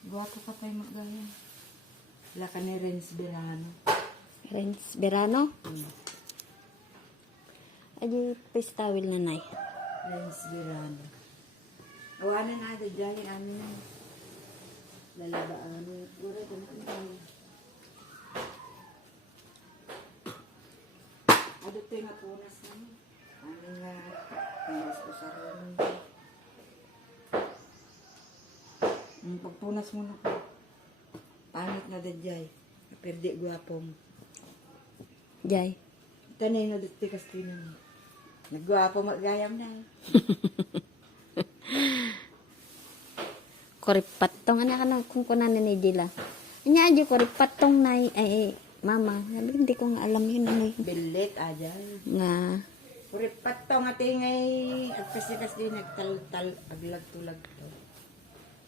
Buwato ka pa yung magaya. Wala ka ni Renz Berano. Renz Berano? Adi, face towel na nay. Renz Berano. Awanan na, dadyahin ano na. Lalabaan. Ura, ganun tayo. Adot ko yung napunas na mo. Ano nga, punas ko sa rin. Pagpunas mo na po. Pangit na dadyay. Perdi guwapong. Jay. Tanay na dati kasi nun. Nagwapo magayam na. Koripatong. Ano ka na kung kunan ni Dila? Anya aja koripatong na ay mama. Sabi hindi ko nga alam yun ano yun. Bilit aja. Nga. Kuripat to nga tingay. Agkas-kas din nagtal-tal. Aglag-tulag to.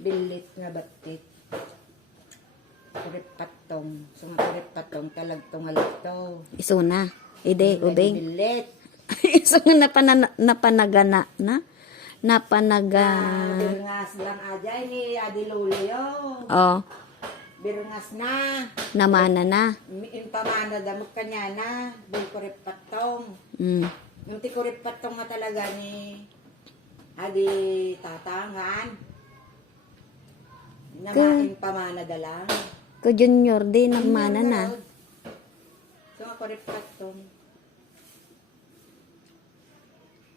Bilit nga batit. Kuripatong. So nga kuripatong talagtong alagto. Isuna. Ide, ubing. Bilit. So nga napanagana na? Napanaga. Birngas lang aja ni Adi Lulio. Oh. Birngas na. Namana na. Yung pamana damot kanya na. Bil kuripatong. Mm. Yung ti kuripatong nga talaga ni Adi Tatangan. Namaing pamana dalang. Ko junior din namana na. So nga kuripatong.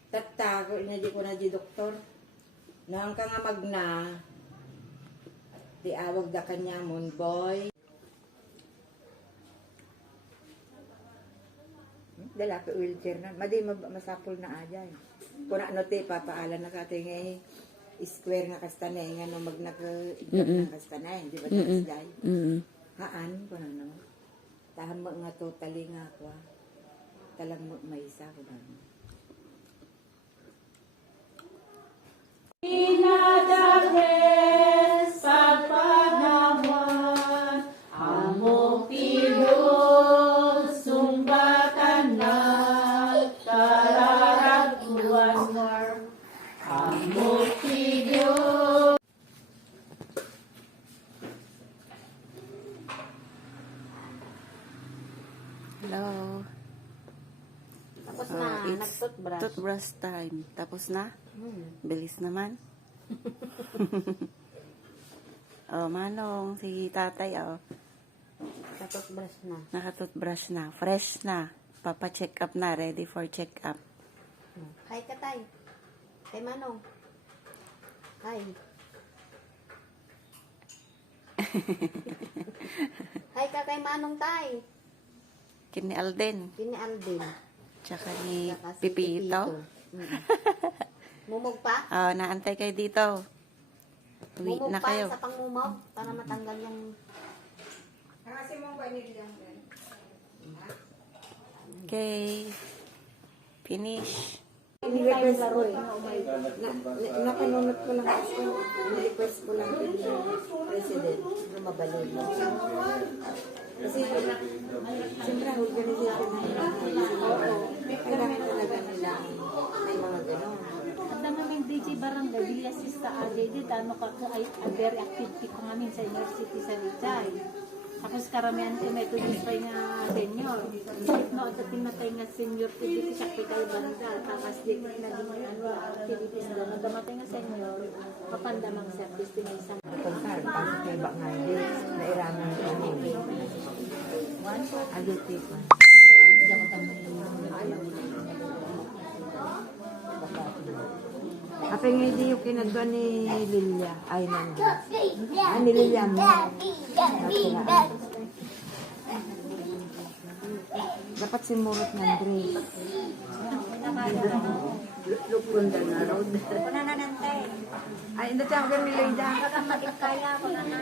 Tatago na di ko na di doktor. Nang ka nga magna. Di awag da kanya mon boy. Dala ka wheelchair na. Madi masapol na ajay. Kung ano ti papaalan na kating square nga kastanay nga no magnaka-ikat na kastanay. Di ba tas jay? Haan ko na no. Tahan mo nga totally nga kwa. Talang mo maisa ko na. Pinadagres pagpanawan, among pilod, sumbatan na, kararaguan war, among pilod. Hello. Tapos na, It's nag-toothbrush. toothbrush time. Tapos na? Bilis naman. Oh, Manong, si tatay, oh. Nag-toothbrush na. Naka-toothbrush na. Fresh na. Papa-check up na. Ready for check up. Hi ka tay. Kay Manong. Hi. Hi ka kay Manong tay. Kini Alden. Kini Alden. Tsaka ni Saka si Pipito. Mumog pa? Oh, naantay kayo dito. Uwi Mumog na pa kayo. sa pangmumog para matanggal yung... Kasi mo ba nilang Okay. Finish. Ni-request ko eh. Napanunod ko lang kasi. Ni-request ko lang din yung president. Lumabalik. Kasi siyempre organization na yun. Kailangan talaga nila may mga gano'n. At naman DJ Barangay, Villa Sista AJ, dito ano ka ay very active ko ngamin sa University sa Licay. Tapos karamihan ko methodist pa nga senior. Isip mo, at timatay nga senior dito siya kay banda. Tapos di ko na ano, activities doon. Nagamatay nga senior, kapandamang service din ang isang. Kung saan, pasok na iba nga din. Nairaman ko kami. Aluti pa. Apa nga hindi yung kinadwa ni Lilia? Ay, nandun. Ah, ni Lilia mo. Dapat simurot ng Grace. Lupunda na road. Kuna na nantay. Ay, hindi siya ako ni Lida. Pagkamakit kaya, kuna na.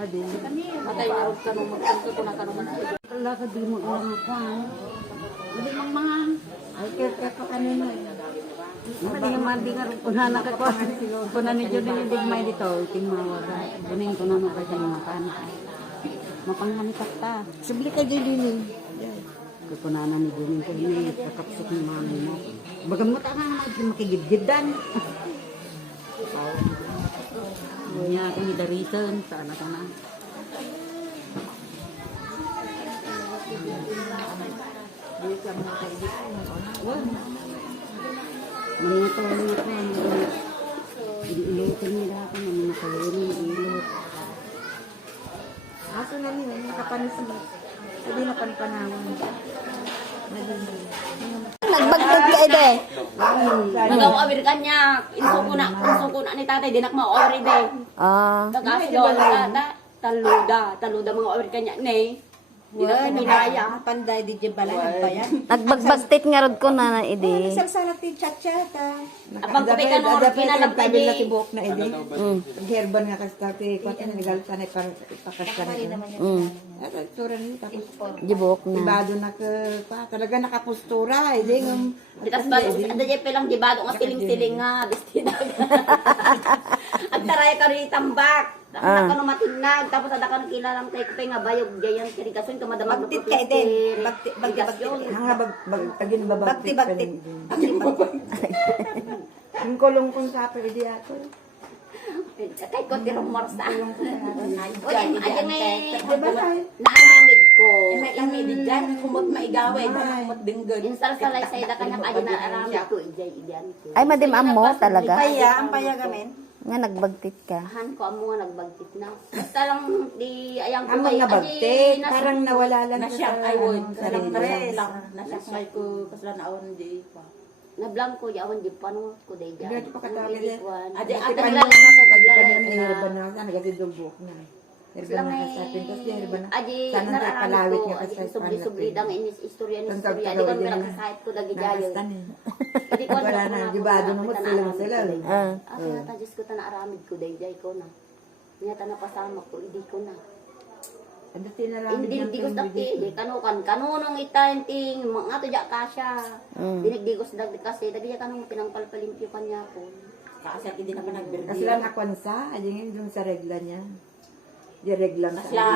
Adin. Matay na rin ka nung magpunto ko na ka nung Wala ka di mo lang ako. Hindi mang mga. Ay, kaya pa kanina. Mali nga mandi nga rin. Kuna nakakuha. Kuna ni Judy ni Digmay dito. Timawaga. Buning ko na mga kanya mga panak. Mapanghantak ta. Subli ka dyan din. Kukunanan ni Judy ko. Hindi kakapsok ni mami mo. Bagamot ka nga naman. Makigid-gidan. Nya ini dari sen sa anak na. Di sa mga kaibigan. Mga tawag pa ilutin nila ako ng mga kalori ilot. Aso na niyo, nakapansin. Sabi na panpanawan. Nagbagtot ka ide. Nag-order ka niya. Insuko na ni tatay. Dinak ma-order ide. Ah. Nag-asilo. Taluda mga order ka niya. Ne. Dinak na pinaya. Panday di jebala nagbayan. Nagbagbagstit nga rod ko na ide. Salat ti chat-chat. Abang ko ka no, kinalab ka di. na tibok na idi. Herban nga kastati ko tin legal sanay para ipakastan. Tura ni tapos Jibok na. ibado na ka pa talaga nakapustura idi ngam. Ditas ba, ada jay pelang dibado nga siling-siling nga. Bestida. Agtaray ka rin tambak. Ada ka no matinag. Tapos ada ka no kilalang tayo ko nga bayog jayan kirigasyon. Kamadamag Bagtit ka din. Bagtit. Hanga tagin babagtit. Bagtit. Ang kulong kong sapo idi ako. Kahit ko tirong morsa. Diba say? Naaramid ko. May imidi dyan, kumot maigaway, kumot dinggan. Insal salay sa ida kanya kaya naaramid ko. Ijay ko. Ay, madimam mo talaga? Ang paya gamin. Nga nagbagtit ka. Han ko amo nga nagbagtit na. Basta lang di ayang Ang mga bagtit, parang nawala lang Nasyak ay wood, salang tre lang. Nasyak ngay ko, kasla naon di pa. Nablang ko yawan di pano ko day Hindi dyan. pa katali din. Ade, Ate ate, pa naglalaro na na, naglalaro naglalaro na na. herban na sana kasi dubok na. Herban Lang na ay kasapin tapos di herban na. aji Sana tayo nararamid kalawit ko. nga Aji kasi subli-subli dang inis istorya ni Tantang istorya. Di kalawit ko din pinakasahit ko dagi jayo. Nakastan eh. Di ko Wala na, dibado na mo sila. Ako na tajis ko ta naaramid ko day jay ko na. Nga ta napasama ko idi ko na. Ano tinaramid Hindi digos dati, di kanunong itanting, mga to dya kasya. Dinigdigos dagdi kasi, dagdi kanong pinangpalpalimpyo kanya ko. Kaasyak hindi naman nagbirdi. Kasi lang nakwansa, aja ngayon dun sa regla niya. Di regla sa Kasla,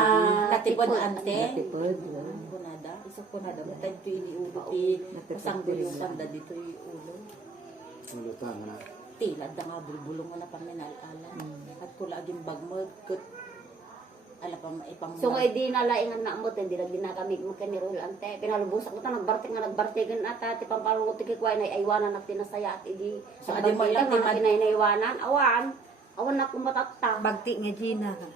katipod ante. Natipod. Kunada, isa kunada. Matay ito yung ulo, ti. Masang bulutan da dito yung ulo. Tilad da nga bulbulong na paminal-alan. At kula aging bagmod, kut. Ala pa maipang So ngay di nalaingan na mo, hindi na kami makinirol ante. Pinalubusak ko ta, nagbartigan ata, ti pampalungot ti kikway na aywanan na tinasaya at idi. So, adi mo ilang timad- pinayaiwanan, awan na kumatatta. Bagti nga Gina ka.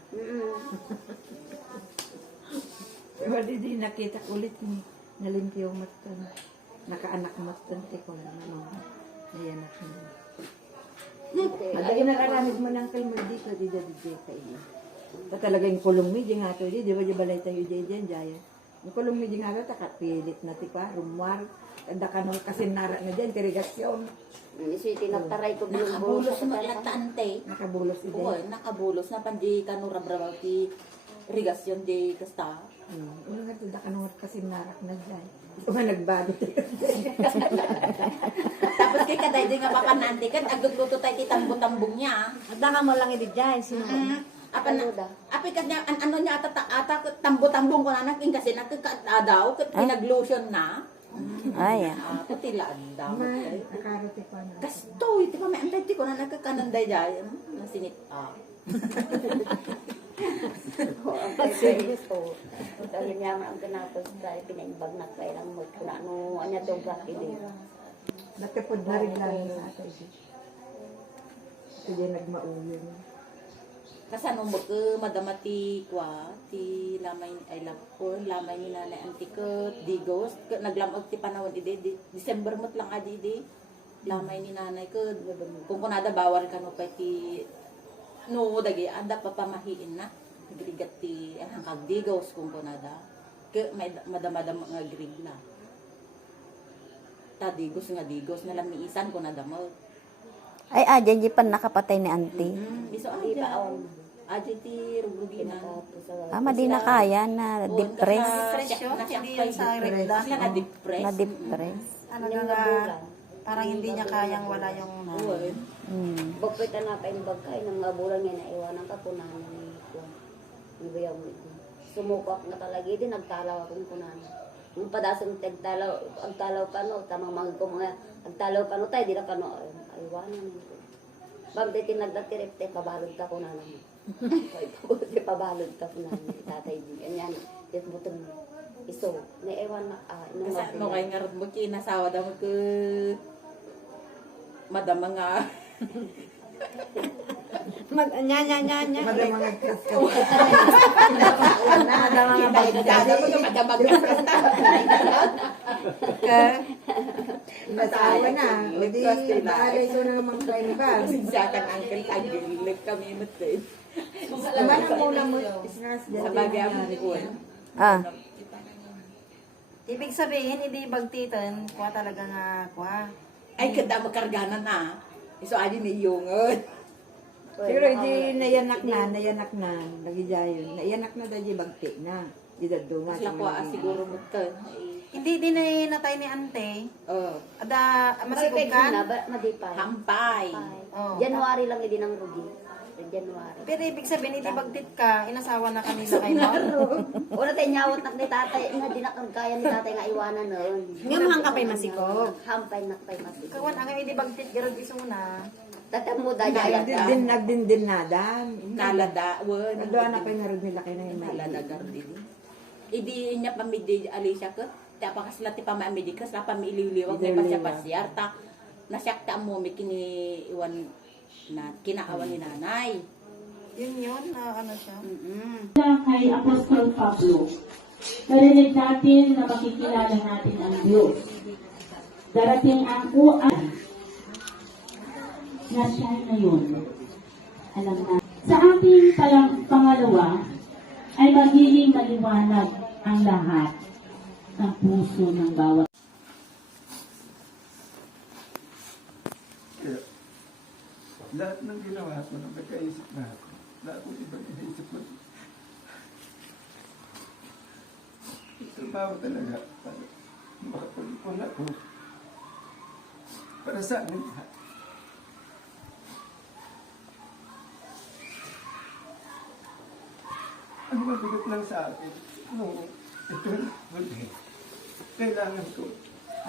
Pero di nakita ko ulit ni nalimpyo mo ito. Nakaanak mo ito. Teko na naman. Ayan ako. Madali nakaramid mo ng kalmar dito. Di ka iya. Ta talagang kulong mi nga to di ba di balay tayo diyan jaya. Ang kulong mi nga to takapilit na ti pa rumwar. Kada ka nung kasi nara na diyan irigasyon. Isi tinagtaray ko nakabulos mo lata ante. Nakabulos Oo, ide. nakabulos na pandi kanurabrabaw ti rigasyon di kasta. Ulo nga tada ka nung kasi narak na diyan. Ito nga nagbago. Tapos kay kaday di nga papanante kan agluto tayo ti tambong-tambong niya. Ada ka mo lang idi diyan sino. Apa na? Api kat niya ano niya ata tambo-tambong ko na naking kasi nakadaw kat pinaglotion na. Ay, Ako tilaan daw. May nakarote pa na. Kasto, iti pa may antay ti ko na nagkakananday dyan. Nasinit Dahil niya ang ganapos dahil pinaimbag na kaya lang mo kung ano anya itong bakit Natipod na rin lang sa atin. Kasi nagmauyo. Kasano mo ke madamati kwa ti lamay ay lamay ni nanay antikot digos naglamog ti panahon ide December mot lang adi ide lamay ni nanay ko kung kunada bawal kano pa ti no dagi anda pa pamahiin na grigat ti hangkag digos kung kunada ke may madam nga grigla ta digos na lamiisan kunada mo. ay, dyan di pa nakapatay ni auntie. Iso aja. Aja ti rugrugina. Di na kaya na depress. Na-depress. Na depress. Ano nga, parang hindi niya kayang wala yung Bakit na paimbag kayo ng mga bulan niya na iwanan ka po namin ni Kuan. Ni Bayaw mo ito. Sumukak na talaga din, nagtalaw akong kunan. Yung padasang agtalaw ka no, tamang mga ko mga agtalaw ka no tayo, di na ka no, iwanan nito. Pag di tinagdatirip, te, pabalod ka ko na naman. Di pabalod ka ko na naman. Tatay din. Ganyan. Di butong iso. Naiwan na, nung Kasi ano kay nga rin mo kinasawa daw mo ko madama nga. Nya. Madang mga kas ka. Madama nga ba? Dada mo ka madama Nasawa na. O di, baalay ko na naman kayo ba? Sinsakan uncle tagilig kami natin. Naman ang muna mo. Isnas dyan. Sa bagay ang ko. Ah, Ibig sabihin, hindi bagtitan, kuha talaga nga, kuha. Ay kada makargana na. Iso aji ni yungod. Siguro di nayanak na. Lagi dayon. Nayanak na dahil bagti na. Di dadunga. Sila ko siguro mo ton. Hindi din na natay ni ante. Oh, Ada, masigog Masigog ka? na, madipay. hampay. Oh. January lang din ang rugi. January. Pero ibig sabihin, hindi bagtit ka, inasawa na kanila kay mo. Una tayo nyawat na ni tatay, nga di na kaya ni tatay nga iwanan noon. Nga mahang ka pa'y masikog. Hampay na pa'y masikog. Kawan ang hindi bagtit, garag isuna. Tatamo da jaya da. Nagdindin na dan. Nalada, won. Doon na kayo narod nila kayo na yun. Naladagar din. Idi niya pamidi Alicia ko. Tapa kasla ti pamamidi kas la pamililiwag kay pasya-pasyar ta. Nasyak ta mo mi kini iwan na kinaawan ni nanay. Yun, na ano siya. Kay Apostol Pablo, narinig natin na makikilala natin ang Diyos. Darating ang uan na siya ngayon. Alam na. Sa ating pangalawa, ay magiging maliwanag ang lahat ng puso ng bawat. Kaya, lahat ng ginawa ko nang nagkaisip na ako, lahat ng ibang iniisip ko, trabaho talaga para makapag-ipon ako para sa amin lahat. Ang mabigat lang sa akin, nung ito huli, kailangan ko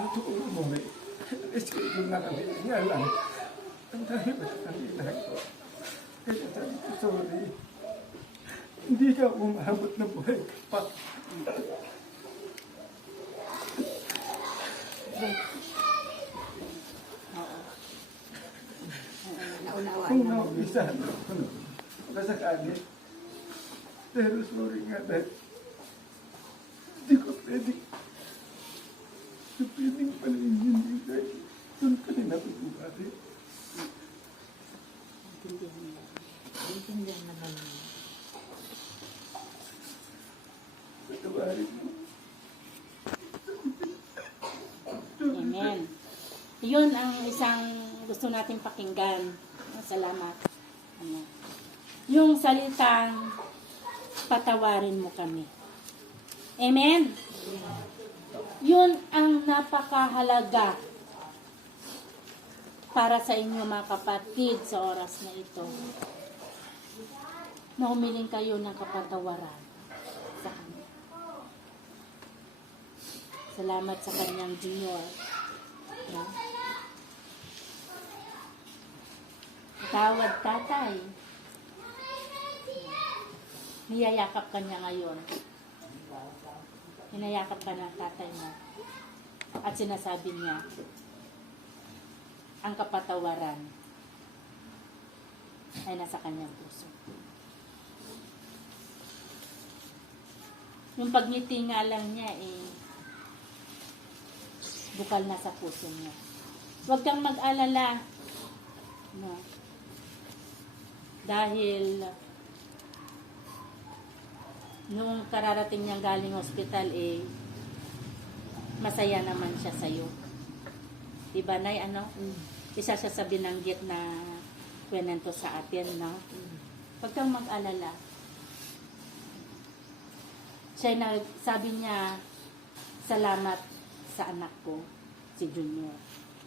dito ko umuwi. Schedule na kami. Nga lang, ang dami ba ang ginagawa? Kaya sabi ko, sorry. Hindi ka umabot na buhay pa. Kung naubisahan ako, kasakali. Pero sorry nga dahil hindi ko pwedeng palingin dahil doon ka rin natutuwari. Intindihan naman. Patawarin mo. Amen. Yun ang isang gusto nating pakinggan. Salamat. Ano. Yung salitang patawarin mo kami. Amen? Yun ang napakahalaga para sa inyo mga kapatid sa oras na ito. Na humiling kayo ng kapatawaran sa Kanya. Salamat sa Kanyang Junior. No? Tawad tatay. Niyayakap ka niya ngayon. Hinayakap ka ng tatay mo. At sinasabi niya, ang kapatawaran ay nasa kanyang puso. Yung pagngiti nga lang niya, bukal na sa puso niya. Huwag kang mag-alala. No. Dahil nung kararating niyang galing hospital, masaya naman siya sa'yo. Diba, Nay, ano? Isa siya sa binanggit na kwenento sa atin, no? Huwag kang mag-alala. Siya sabi niya, salamat sa anak ko, si Junior.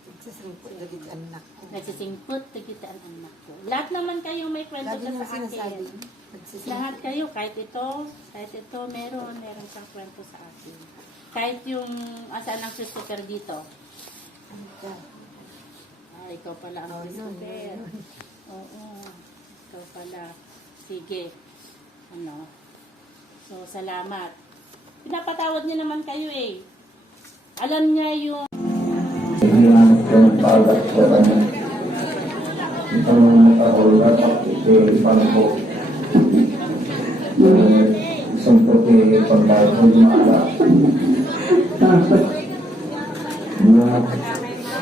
Nagsisingpot na kita anak ko. Nagsisingpot na kita ang anak ko. Lahat naman kayo may kwento Lagi ka niyang sa akin. sinasabi. Lahat kayo, kahit ito, meron siyang kwento sa akin. Kahit yung asan ang Christopher dito. Ikaw pala ang Christopher. Sige. Ano? So, salamat. Pinapatawad niya naman kayo eh. Alam niya yung Kailangan ko ng palat sa kanya. Itong nakahulap at ipang ko. Isang puti pagdahil ko yung ala.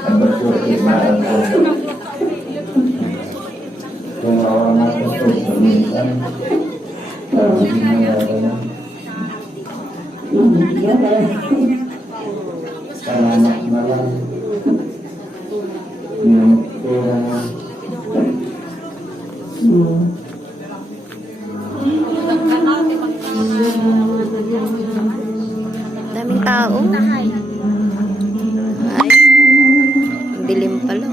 Ang baso imarang ko. Kung awa natin ito, paminsan. Hindi na salamat na lang. Yung pera na. Daming tao. Ay, ang dilim pala.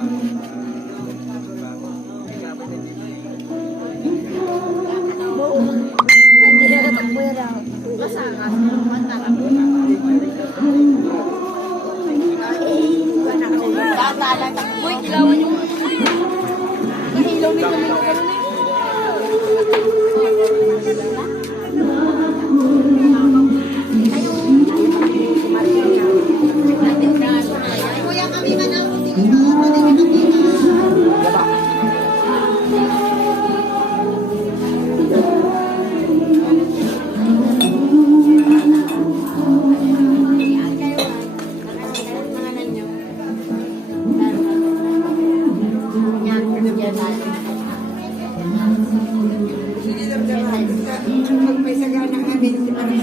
Hindi damdaman. Magpaisagana ng amin si Parang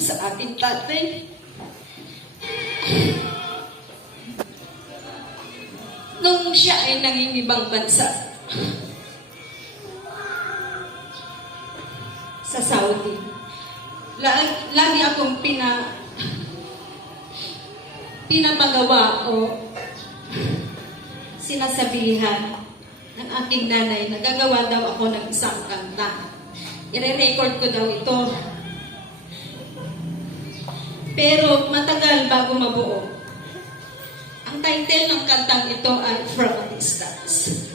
sa aking tatay. Nung siya ay nangingibang bansa sa Saudi, lagi akong pinapagawa o sinasabihan ng aking nanay na gagawa daw ako ng isang kanta. I-record ko daw ito. Pero matagal bago mabuo. Ang title ng kantang ito ay From a Distance.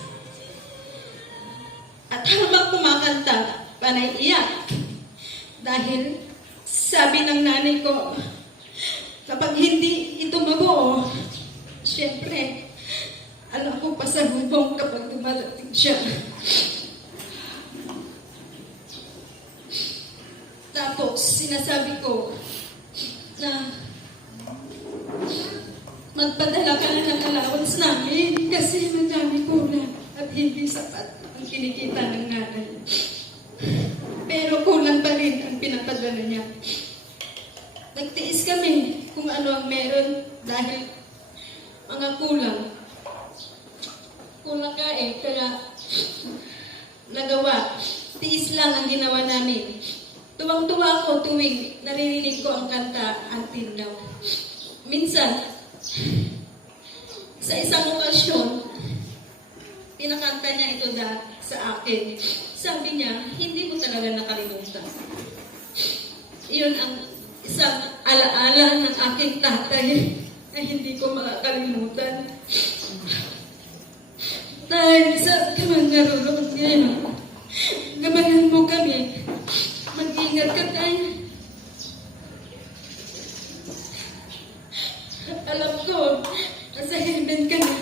At habang kumakanta, panay iyak. Dahil sabi ng nanay ko, kapag hindi ito mabuo, syempre, alam ko pasalubong kapag dumadating siya. Tapos, sinasabi ko na magpadala ka na ng allowance namin kasi madami kulang at hindi sapat ang kinikita ng nanay. Pero kulang pa rin ang pinapadala niya. Nagtiis kami kung ano ang meron dahil mga kulang. Kulang ka kaya nagawa. Tiis lang ang ginawa namin. Tuwang-tuwa ako tuwing naririnig ko ang kanta Until Now. Minsan, sa isang okasyon, pinakanta niya ito sa akin. Sabi niya, hindi ko talaga nakalimutan. Iyon ang isang alaala ng aking tatay na hindi ko makakalimutan. Dahil sa kamang narulog ngayon, gabayan mo kami. Mag-ingat ka tayo. Alam ko, nasa heaven ka na.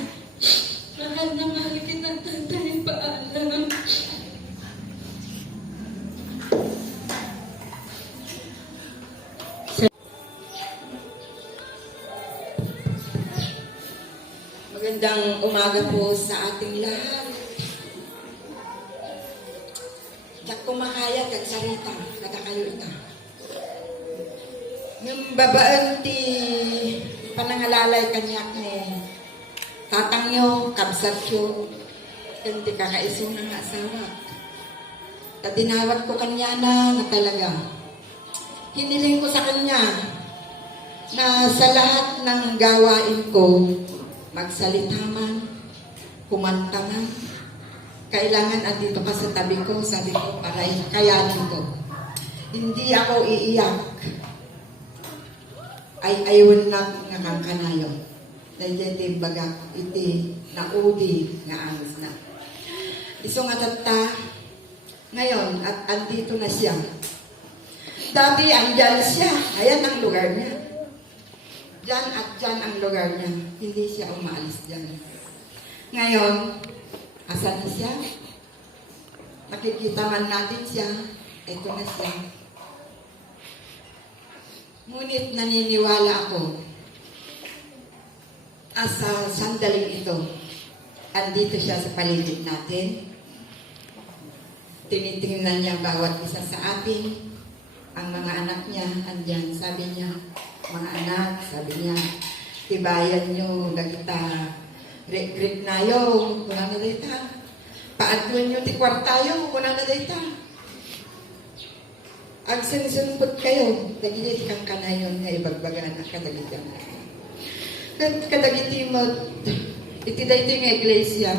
Mahal na mahal kita, tatay. Paalam. Magandang umaga po sa ating lahat. Diyak kumakaya kag sarita, nagkakayo ita. Yung babaan ti panangalalay kanyak ni tatangyo, kabsatyo, hindi kakaiso ng asawa. Tadinawat ko kanya na talaga. Hiniling ko sa kanya na sa lahat ng gawain ko, magsalita man, kumanta man, kailangan andito ka sa tabi ko, sabi ko, para kayanin ko. Hindi ako iiyak. Ay aywan na nga kang kanayo. Dahil baga iti naudi nga angis na. Iso nga tata, ngayon, at andito na siya. Dati andyan siya, ayan ang lugar niya. Diyan at diyan ang lugar niya. Hindi siya umaalis diyan. Ngayon, asan na siya? Nakikita man natin siya. Ito na siya. Ngunit naniniwala ako sa sandaling ito. Andito siya sa paligid natin. Tinitingnan niya bawat isa sa atin. Ang mga anak niya, andyan. Sabi niya, mga anak, sabi niya, tibayan niyo, nagita, grit na yo, kuna na dita. Paadyon niyo, ti kwartayo, kuna na dita. Agsinsunpot kayo, dagiti kang kanayon nga ibagbagan at kadagiti mo. Kadagiti mo, iti dito nga iglesia,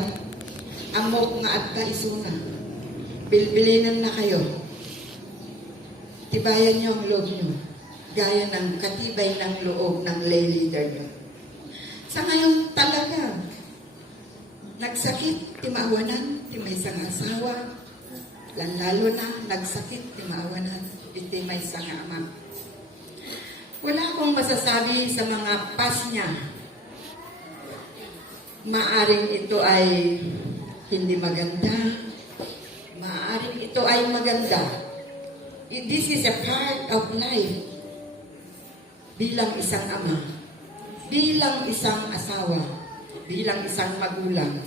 amok nga at kaisuna. Bilbilinan na kayo. Tibayan niyo ang loob niyo. Gaya ng katibay ng loob ng lay leader niyo. Sa ngayon talaga, nagsakit, timaawanan, may isang asawa, lalo na, nagsakit, timaawanan, may isang ama. Wala akong masasabi sa mga pas niya. Maaring ito ay hindi maganda. Maaring ito ay maganda. This is a part of life. Bilang isang ama, bilang isang asawa, bilang isang magulang,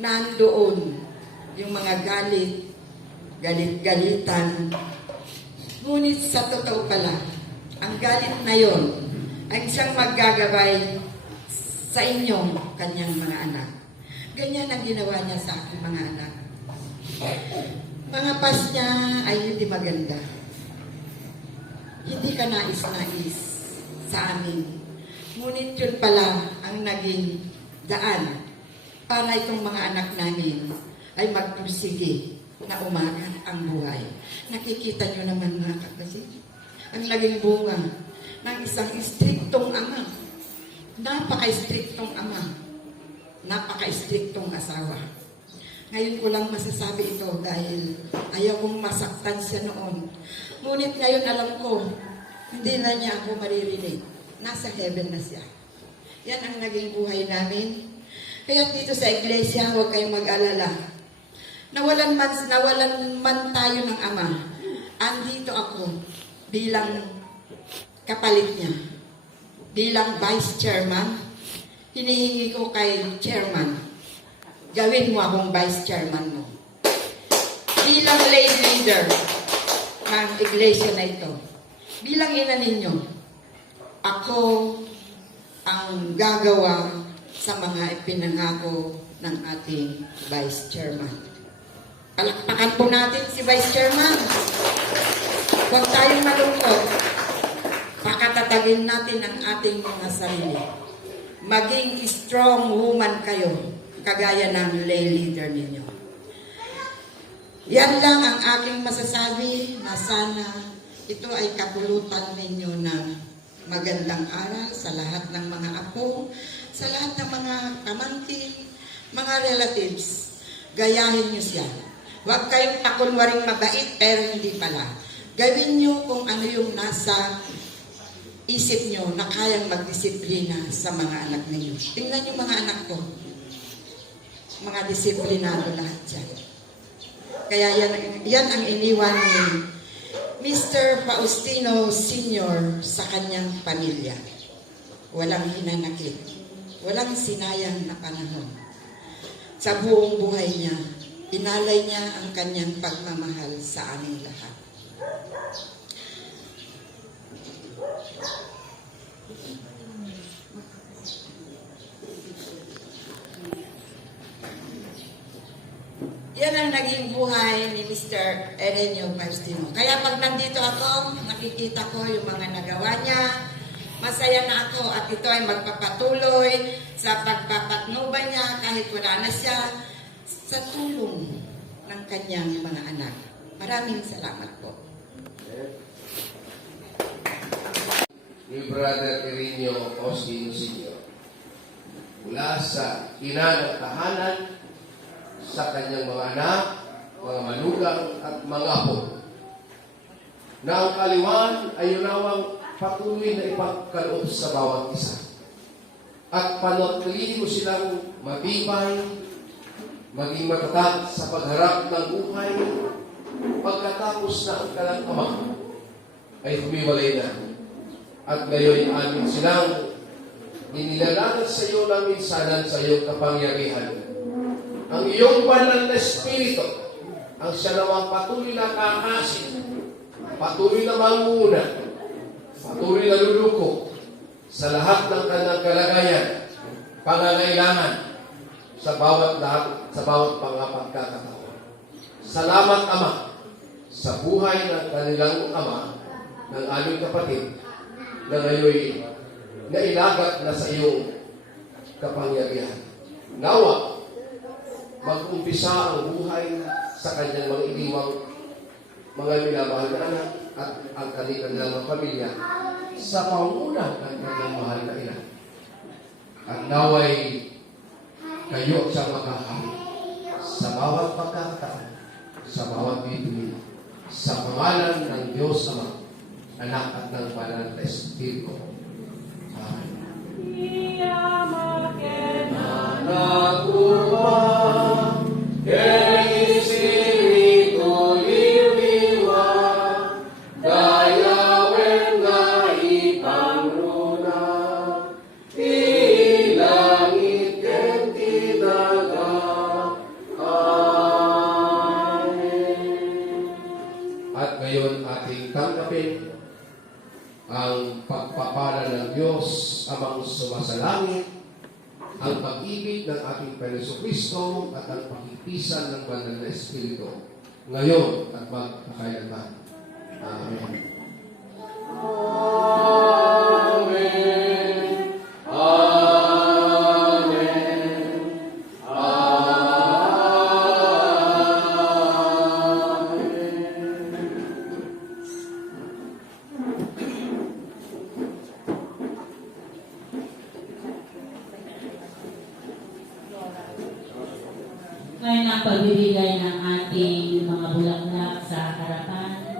nandoon yung mga galit, galit-galitan, Ngunit sa totoo pala, ang galit na yon ay siyang maggagabay sa inyong kanyang mga anak. Ganyan ang ginawa niya sa aking mga anak. Mga pas niya ay hindi maganda. Hindi ka nais-nais sa amin. Ngunit yun pala ang naging daan para itong mga anak namin ay magpursige na umangat ang buhay. Nakikita nyo naman mga kapatid, ang naging bunga ng isang istriktong ama. Napaka-istriktong ama. Napaka-istriktong asawa. Ngayon ko lang masasabi ito dahil ayaw kong masaktan siya noon. Ngunit ngayon alam ko, hindi na niya ako maririnig. Nasa heaven na siya. Yan ang naging buhay namin. Kaya dito sa iglesia, huwag kayong mag-alala. Nawalan man tayo ng ama. Andito ako bilang kapalit niya. Bilang vice chairman, hinihingi ko kay chairman, gawin mo akong vice chairman mo. Bilang lay leader ng iglesia na ito, bilang ina ninyo, ako ang gagawa sa mga ipinangako ng ating vice chairman. Palakpakan po natin si vice chairman. Huwag tayong malungkot. Pakatatagin natin ang ating mga sarili. Maging strong woman kayo, kagaya ng lay leader ninyo. Yan lang ang aking masasabi na sana ito ay kapulutan ninyo ng magandang aral sa lahat ng mga apo, sa lahat ng mga pamangkin, mga relatives. Gayahin nyo siya. Huwag kayong pakunwaring mabait pero hindi pala. Gawin nyo kung ano yung nasa isip nyo na kayang magdisiplina sa mga anak ninyo. Tingnan yung mga anak ko. Mga disiplinado lahat yan. Kaya yan ang iniwan ni Mr. Faustino Sr. sa kanyang pamilya. Walang hinanakit. Walang sinayang na panahon. Sa buong buhay niya, inalay niya ang kanyang pagmamahal sa aming lahat. Yan ang naging buhay ni Mr. Erenio Faustino. Kaya pag nandito ako, nakikita ko yung mga nagawa niya. Masaya na ako at ito ay magpapatuloy sa pagpapatnubay niya kahit wala na siya sa tulong ng kanyang mga anak. Maraming salamat po. Ni Brother Erenio Faustino Sr. Mula sa ina ng tahanan, sa kanyang mga anak, mga manugang at mga apo, na ang kaliwan ay unawang patuloy na ipagkaloob sa bawat isa. At panatilihin mo silang matibay, maging matatag sa pagharap ng buhay, pagkatapos na ang kalang ama ay humiwalay na. At ngayon amin silang inilalatag sa iyo ng minsanan sa iyong kapangyarihan. Ang iyong banal na Espiritu, ang siya nawang patuloy na kakasin, patuloy na manguna, patuloy na luluko sa lahat ng kanyang kalagayan, pangangailangan sa bawat lahat, sa bawat pagkakataon. Salamat, Ama, sa buhay ng kanilang ama, ng aming kapatid, na ngayon nailagat na sa iyong kapangyarihan. Nawa, mag-umpisa ang buhay sa kanyang mga iniwang mga minamahal na anak at ang kanilang mga pamilya sa panguna ng kanyang mahal na ina. At naway kayo sa makakahit sa bawat pagkakataon, sa bawat bituin, sa pangalan ng Diyos Ama, Anak at ng Banal na Espiritu. Amen. At ngayon ating tanggapin ang pagpapala ng Diyos amang sumasalangit, ang pag-ibig ng ating Panginoon Kristo at ang pakikisan ng banal na Espiritu ngayon at magpakailanman. Amen. Ngayon ang pagbibigay ng ating mga bulaklak sa harapan.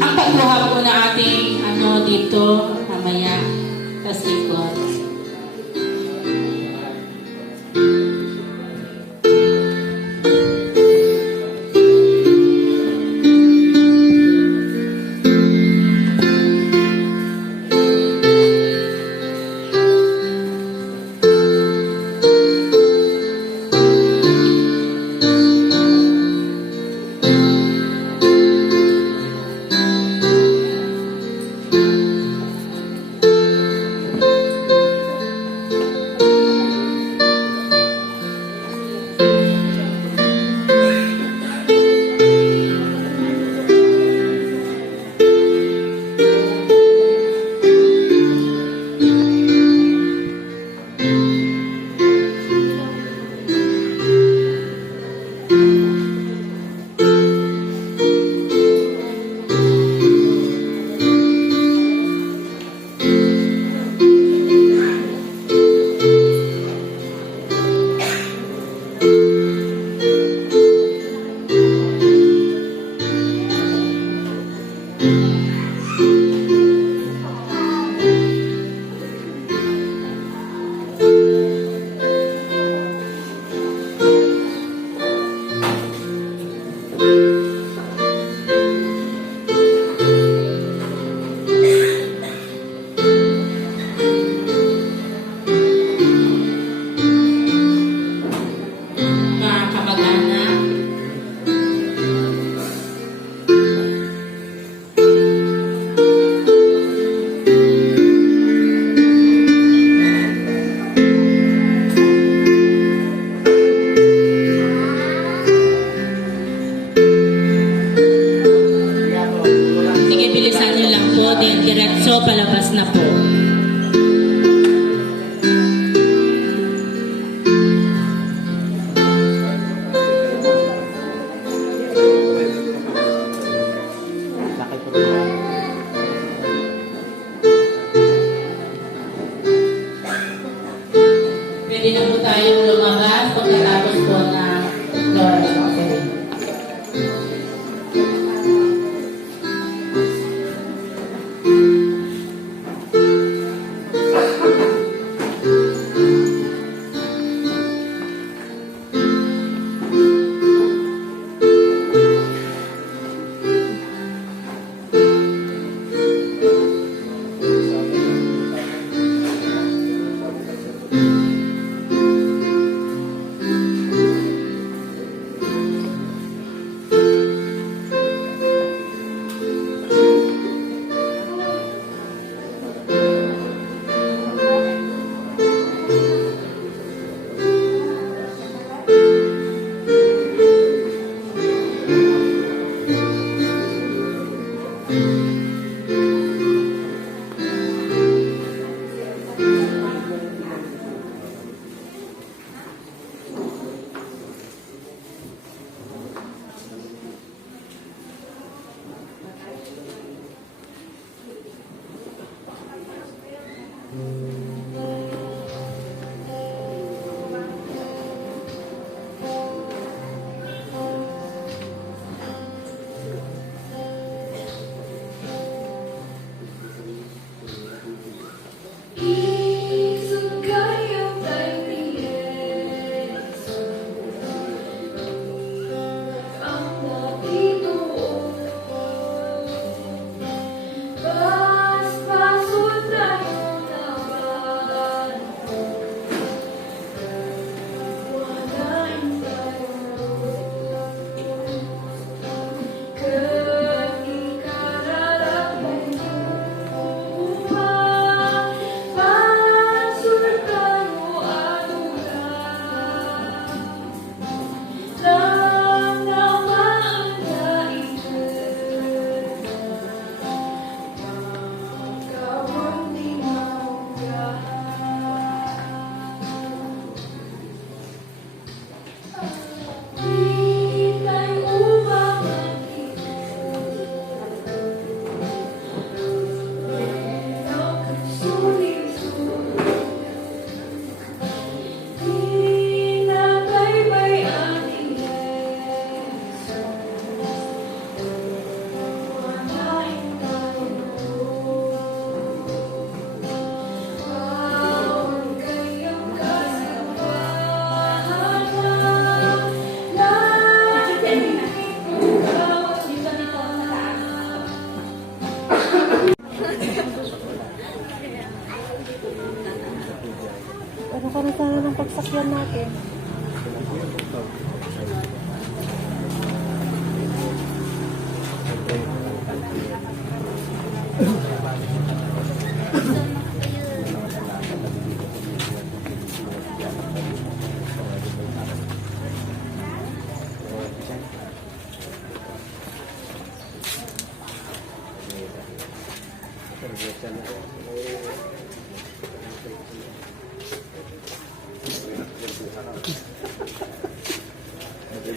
Ang pagkuha po na ating dito, mamaya, tas ikot.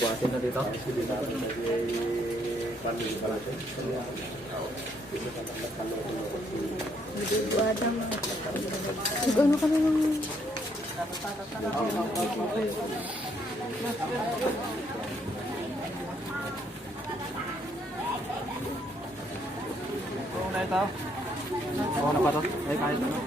buhatin na dito. Ano ka naman? Oo na ito. Oo na pa to. Ay, kahit ano.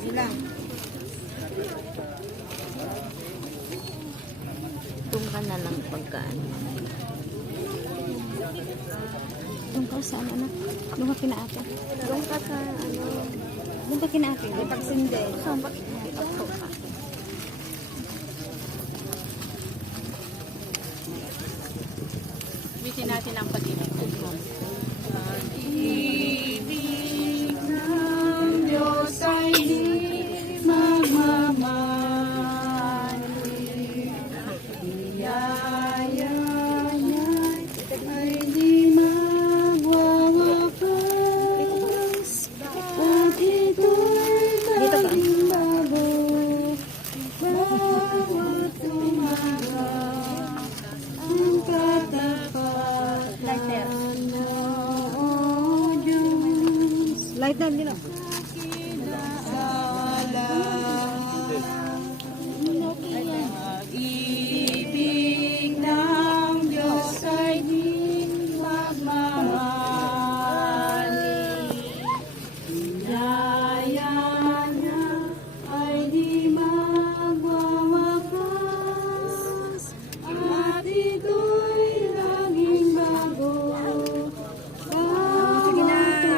Sila. Doon ka na lang pagkaan. Doon ka saan, ano? Doon ka kina ate. Doon ka ano? Doon ka kina ate. May pagsindi. Saan ba? Ito ka. Bitin natin ang pag-ibig. Pag-ibig ng Diyos ay di magmamali. Biyaya niya ay di magwawakas. At ito'y tanging bago. Bawat umaga ang katapatan mo, O Diyos. Light na nila. Pag-ibig ng Diyos ay di magmamali. Biyaya niya ay di magwawakas. At ito'y laging bago. Bawat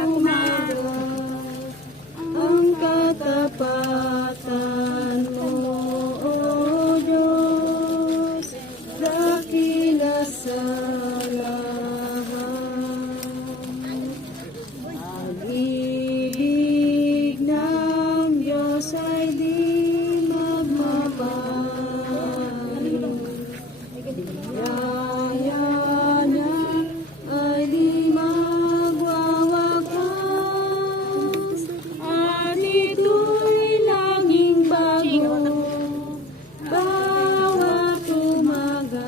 umaga ang katapatan mo, O Diyos, dakila sa lahat. Pag-ibig ng Diyos ay di magmamali. Biyaya niya ay di magwawakas. At ito'y laging bago. Bawat umaga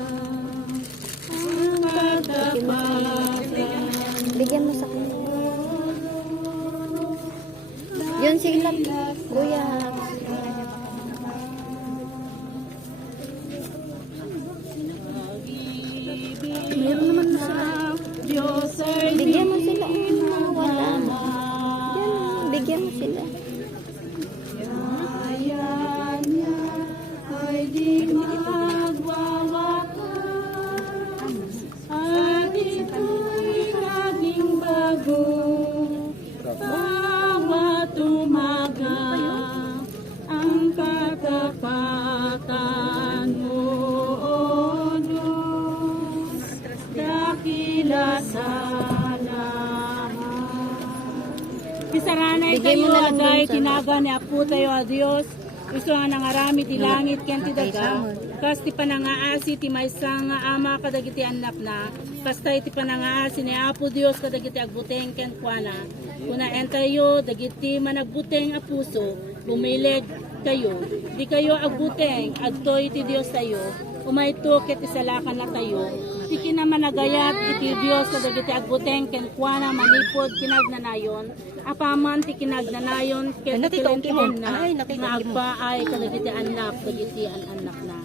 ang katapatan. Bigyan mo sa kanya. Yun sila, kuya. Meron naman na sila. Diyos ay Bigyan mo sila. Wala na. Bigyan mo sila. Biyaya niya ay di magwawakas. At ito'y laging bago. Bawat umaga ang katapatan mo, O Diyos, dakila sa lahat. Kisaranay Bigay mo tayo, na lang agay, dun sa- tinaga ni Apo tayo, Diyos. Iso nga nangarami ti langit ken ti daga, kas ti panangaasi ti maysa nga ama kadagiti anak na, kas tayo ti panangaasi ni Apo Dios kadagiti agbuteng ken kuana. Kuna entayo dagiti managbuteng a puso, bumilig kayo, di kayo agbuteng, agtoy ti Dios tayo, umayto ket isalakan na tayo. Di kinamanagayat iti Dios kadagiti agbuteng ken kuana manipod kinagnanayon, apaman ti kinagnanayon ken kilentilen na nga agpaay kadagiti anak dagiti anak na.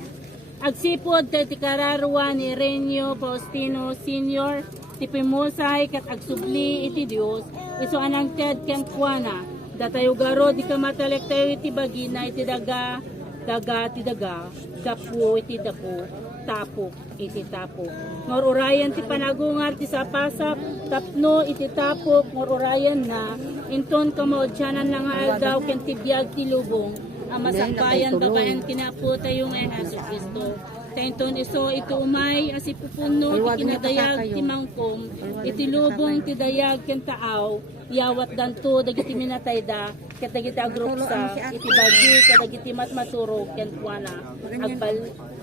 Agsipod ket ti kararwa ni Renyo Faustino Sr. ti pimusay ket agsubli iti Dios isu anang ted ken kuana datayo garo di kamatalek tayo iti bagina iti daga ti daga dapu iti dapu tapok iti tapok ngorurayan ti panagungar ti sapasap tapno iti tapok ngorurayan na inton kamaudyanan na nga aldaw ken ti biag ti lubong ang masakbayan babayan kinapo tayo nga Hesus Kristo. Tainton iso ito umay as ipupuno ti kinadayag ti mangkom iti lubong ti dayag ken taaw yawat danto dagiti minatayda ket dagiti agrupsa iti bagi ket dagiti matmaturog ken kuana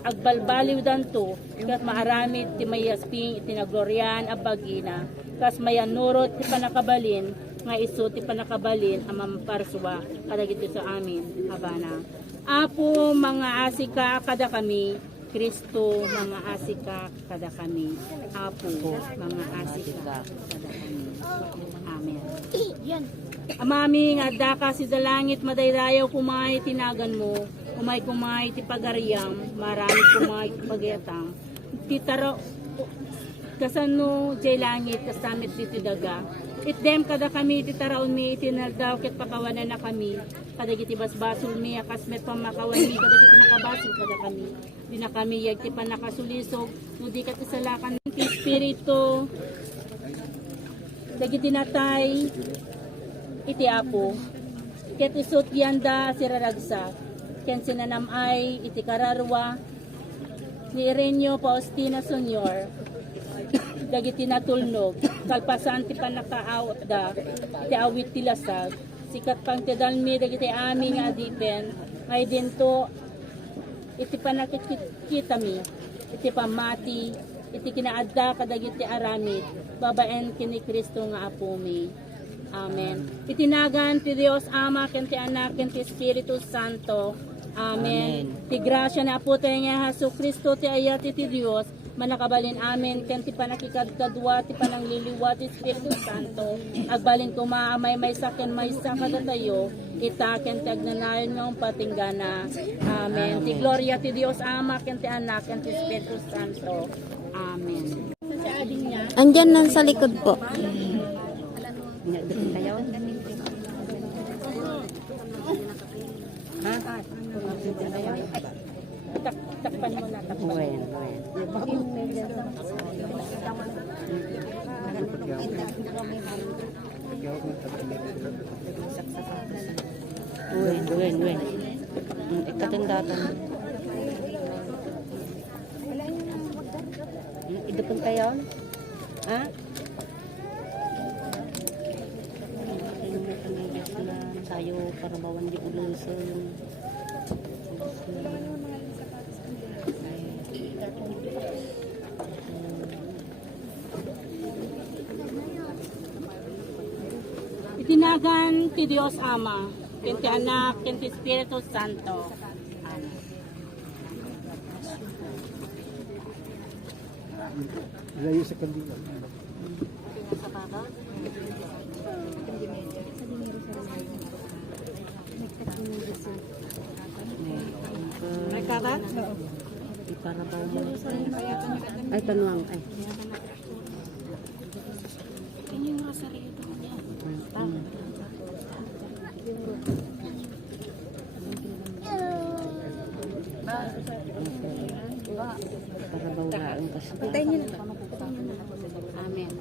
agbalbaliw danto ket maaramid ti mayasping iti nagloryan a bagina kas mayanurot ti panakabalin nga iso ti panakabalin a mamparswa kadagiti sa amin habana. Apo mga asika kada kami Kristo mga asika kada kami. Apo mga asika kada kami. Amen. Amami nga daka si dalangit madayrayaw kumay tinagan mo, kumay ti pagaryam, marami kumay pagayatang. Titaro kasano jay langit kasamit diti daga. Itdem kada kami titaraon mi itinaldaw ket pakawanan na kami. Kadagiti basbasol mi akasmet pamakawan mi kadagiti nakabasol kada kami. Di na kami yag ti panakasulisog no di kat isalakan ti espiritu. Dagiti natay iti Apo. Ket isut yanda siraragsa. Ken sinanamay iti kararwa ni Renyo Faustino Sr. Dagiti natulnog kalpasan ti panakaaw da ti awit ti lasag sikat pang ti dalmi dagiti ami nga adipen ngay dinto iti panakikita mi iti pamati iti kinaadda kadagiti aramid babaen kini Kristo nga Apo mi. Amen. Itinagan ti Dios Ama ken ti Anak ken ti Espiritu Santo. Amen. Ti grasya na Apo tayo nga Hesus Kristo ti ayat ti Dios manakabalin amin ken ti panakikadkadwa ti panangliliwa ti Espiritu Santo agbalin ko maamay may saken may sakada tayo itaken ti agnanayon nga patinggana. Amen. Ti gloria ti Dios Ama ken ti Anak ken ti Espiritu Santo. Amen. Andyan nan sa likod po. Takpan mo na, takpan. Uwen. Ikatindatan. Idupin kayo? Ha? Sayo para bawan di uluso yung itinagan ti Dios Ama ken ti Anak ken ti Espiritu Santo. Amen. Layo sa kandila. May kata? Iparabaw mo. Ay, tanuang. Ay. Yan yung mga sarito niya. Parabaw laang kasi. Puntayin niyo na. Amen.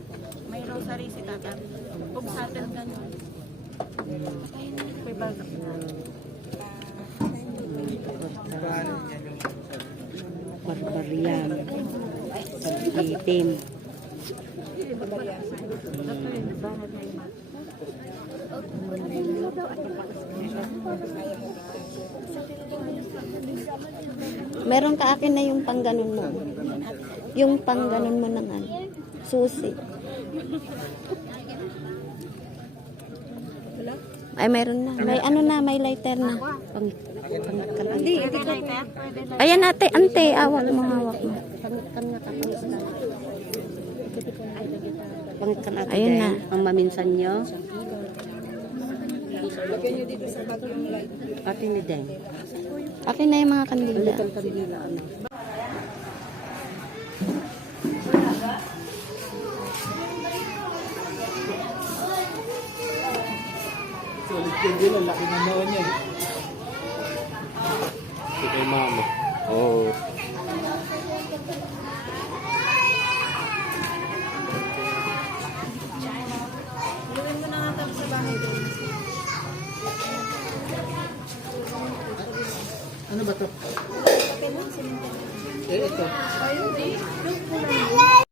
May rosary si tata. Kung sa atin ganyan. Puntayin niyo. May bagak na. Barbarian. Itim. Meron ka akin na yung pangganon mo. Yung pangganon mo ng ano, susi. Ay, meron na. May ano na, may lighter na. Hindi, ayan ate, ante, awak mo, hawak mo. Pangit kan ate Ayun din, na. ang maminsan nyo. Ate ni Den. Akin na yung mga kandila. Ulit kandila, ano. Sulit yung din, ang laki ng nawan niya. Ito kay mama. Oo. Gawin mo na nga tapos sa bahay din. Ano ba to? Okay mo, sininta. Eh, ito. Ayun, di.